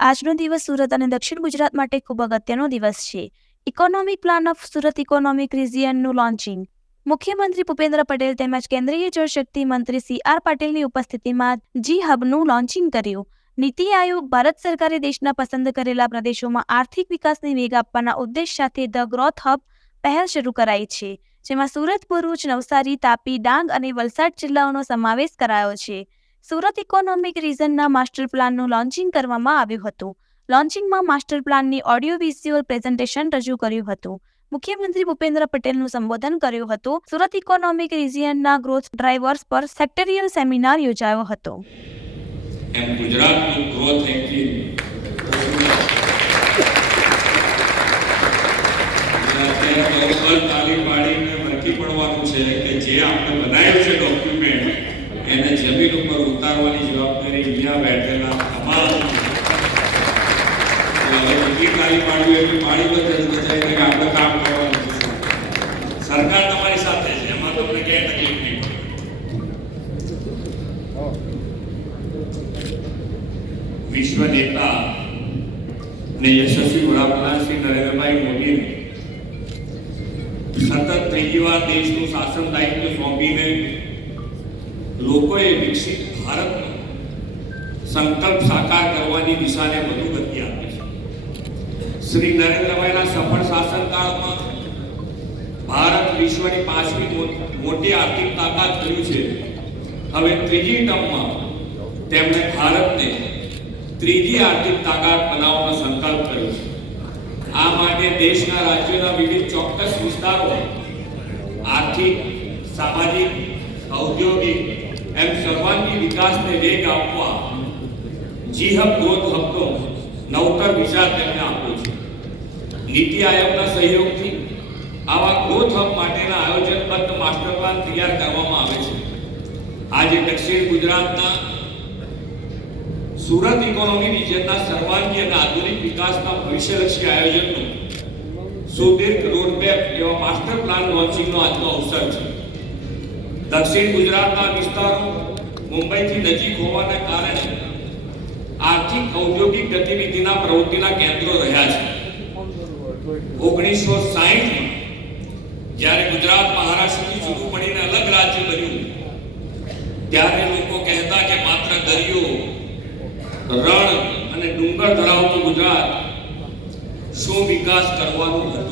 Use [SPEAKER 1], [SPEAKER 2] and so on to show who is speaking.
[SPEAKER 1] આજનો દિવસ સુરત અને દક્ષિણ ગુજરાત માટે ખૂબ અગત્યનો દિવસ છે. Economic plan of Surat economic રિજિયનનું launching મુખ્યમંત્રી ભૂપેન્દ્ર પટેલ તેમજ કેન્દ્રીય જળશક્તિ મંત્રી સી આર પાટીલની ઉપસ્થિતિમાં જી હબનું લોન્ચિંગ કર્યું. નીતિ આયોગ ભારત સરકારે દેશના પસંદ કરેલા પ્રદેશોમાં આર્થિક વિકાસને વેગ આપવાના ઉદ્દેશ સાથે ધ ગ્રોથ હબ પહેલ શરૂ કરાઈ છે, જેમાં સુરત, ભરૂચ, નવસારી, તાપી, ડાંગ અને વલસાડ જિલ્લાઓનો સમાવેશ કરાયો છે. સુરત ઇકોનોમિક રિઝનના માસ્ટર પ્લાનનું લોન્ચિંગ કરવામાં આવ્યું હતું. લોન્ચિંગમાં માસ્ટર પ્લાનની ઓડિયો વિઝ્યુઅલ પ્રેઝન્ટેશન રજૂ કર્યું હતું. મુખ્યમંત્રી ભૂપેન્દ્ર પટેલનું સંબોધન કર્યું હતું. સુરત ઇકોનોમિક રિજિયનના ગ્રોથ ડ્રાઈવર્સ પર સેક્ટરિયલ સેમિનાર યોજાયો હતો.
[SPEAKER 2] જે આપણે બનાવ્યું છે તાલીમ પાડવી એટલી પાડી બધે બચાવી કે આપણે કામ કરવાનું સરકાર તમારી સાથે છે, એમાં તમને ક્યાંય તકલીફ નહીં વિશ્વ નેતા અને યશસ્વી વડાપ્રધાન નરેન્દ્રભાઈ મોદીને સતત ત્રીજી વાર દેશનું શાસન દાયિત્વ સોંપીને લોકોએ વિકસિત ભારતનો સંકલ્પ સાકાર કરવાની દિશાને વધુ ગતિ આપી છે. શ્રી નરેન્દ્રભાઈના સફળ શાસનકાળમાં ભારત વિશ્વની પાંચમી મોટી આર્થિક તાકાત બન્યું છે. હવે ત્રીજી ટર્મમાં તેમણે ભારતને ત્રીજી આર્થિક તાકાત બનાવવાનો સંકલ્પ કર્યો છે. આ માટે દેશના રાજ્યોના વિવિધ ચોક્કસ વિસ્તારો, આર્થિક, સામાજિક, ઔદ્યોગિક, એમ સર્વાંગી વિકાસને વેગ આપવા જી હબ ગ્રોથ હબનો નવતર વિચાર તેમને આપ્યો છે. નીતિ આયોગના સહયોગથી આવા ગ્રોથ હબ માટેના આયોજનબદ્ધ માસ્ટર પ્લાન તૈયાર કરવામાં આવે છે. આજે દક્ષિણ ગુજરાતના સુરત ઇકોનોમી રિજનના સર્વાંગી અને આધુનિક વિકાસના ભવિષ્યલક્ષી આયોજનનું સુદીર્ઘ રોડમેપ એવા માસ્ટર પ્લાન લોન્ચિંગનો આજનો અવસર છે. દક્ષિણ ગુજરાતના વિસ્તારો મુંબઈથી નજીક હોવાના કારણે આર્થિક ઔદ્યોગિક ગતિવિધિના પ્રવૃત્તિના કેન્દ્રો રહ્યા છે. ઓગણીસો સાહીઠમાં જ્યારે ગુજરાત મહારાષ્ટ્રથી જુદું પડીને અલગ રાજ્ય બન્યું, ત્યારે લોકો કહેતા કે માત્ર દરિયો, રણ અને ડુંગર ધરાવતું ગુજરાત શું વિકાસ કરવાનું હતું?